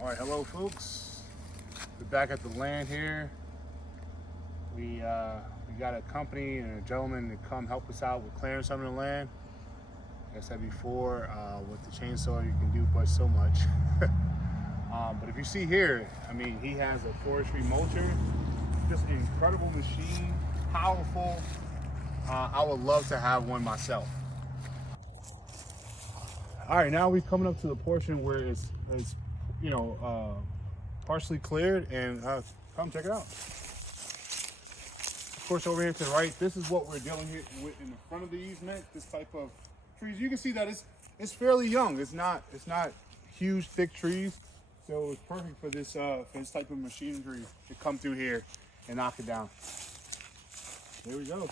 All right, hello folks. We're back at the land here. We got a company and a gentleman to come help us out with clearing some of the land. Like I said before, with the chainsaw you can do but so much. But if you see here, I mean, he has a Forestry Mulcher, just an incredible machine, powerful. I would love to have one myself. All right, now we're coming up to the portion where it's partially cleared, and come check it out. Of course, over here to the right, this is what we're dealing with in the front of the easement. This type of trees, you can see that it's fairly young. It's not huge, thick trees, so it's perfect for this type of machinery to come through here and knock it down. There we go.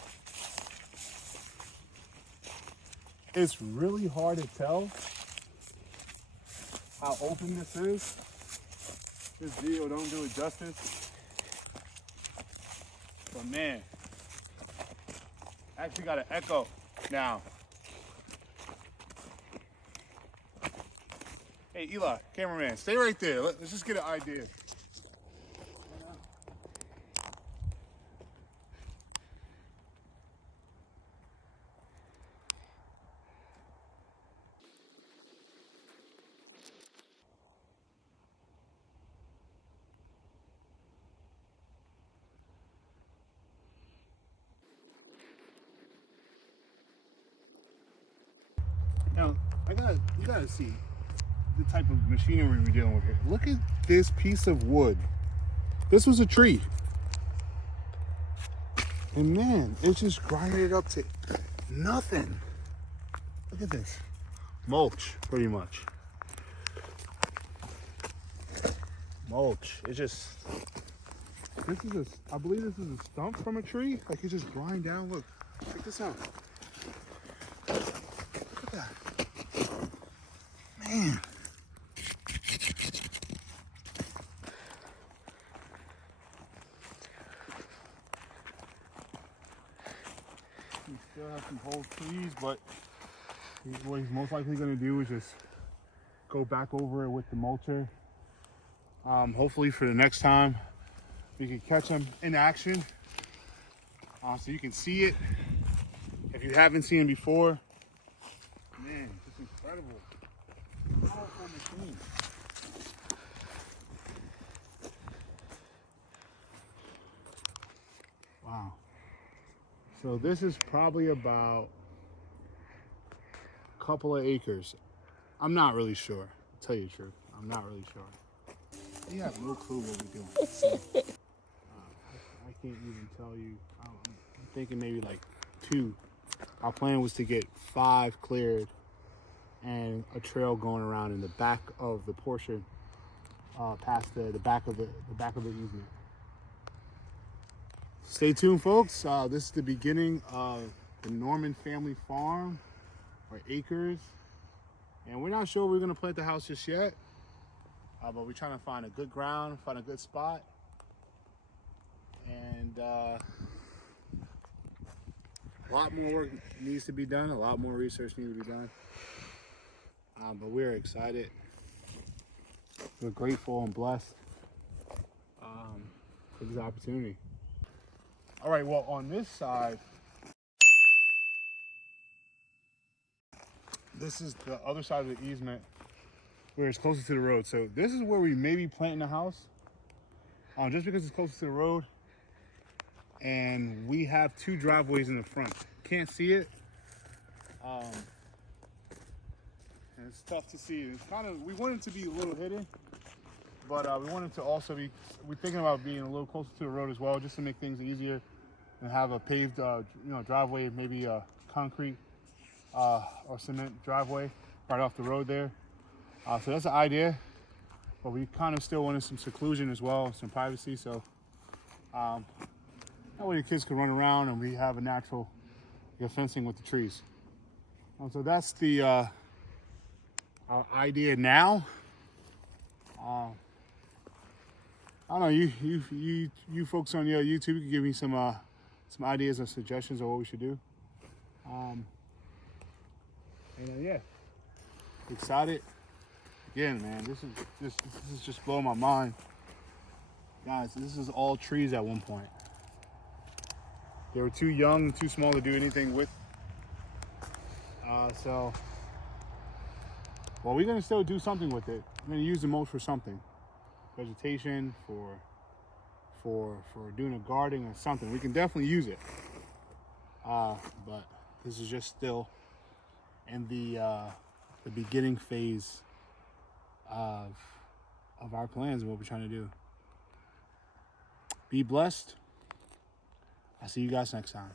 It's really hard to tell how open this is. This video don't do it justice. But man, I actually got an echo now. Hey Eli, cameraman, stay right there. Let's just get an idea. Now, you gotta see the type of machinery we're dealing with here. Look at this piece of wood. This was a tree. And man, it's just grinding it up to nothing. Look at this. Mulch, pretty much. Mulch. It's just, I believe this is a stump from a tree. Like it just grind down. Look, check this out. Look at that. Man. We still have some whole trees, but what he's most likely going to do is just go back over it with the mulcher. Hopefully for the next time we can catch him in action, so you can see it if you haven't seen it before. Man, it's incredible. Powerful machine. Wow. So this is probably about a couple of acres. I'm not really sure. To tell you the truth, I'm not really sure. You have no clue what we're doing. I can't even tell you. I'm thinking maybe like 2. Our plan was to get 5 cleared and a trail going around in the back of the portion, past the back of the easement. Stay tuned, folks. This is the beginning of the Norman family farm, or acres, and we're not sure we're going to plant the house just yet, but we're trying to find a good ground, find a good spot, and a lot more work needs to be done, a lot more research needs to be done, but we're excited. We're grateful and blessed for this opportunity. All right, well, on this side, this is the other side of the easement where it's closer to the road. So this is where we may be planting the house, just because it's closer to the road. And we have 2 driveways in the front. Can't see it. And it's tough to see. It's kind of, we want it to be a little hidden, but we want it to also be, we're thinking about being a little closer to the road as well, just to make things easier and have a paved driveway, maybe a concrete or cement driveway right off the road there. So that's the idea, but we kind of still wanted some seclusion as well, some privacy, so that way the kids can run around and we have a natural fencing with the trees. So that's the our idea now. I don't know, you folks on your YouTube, you can give me some ideas or suggestions of what we should do. And yeah, excited again, man. This is just blowing my mind. Guys, this is all trees at one point. They were too young, too small to do anything with. So, well, we're gonna still do something with it. I'm gonna use the mulch for something, vegetation, for doing a garden or something. We can definitely use it. But this is just still in the beginning phase of our plans and what we're trying to do. Be blessed. I'll see you guys next time.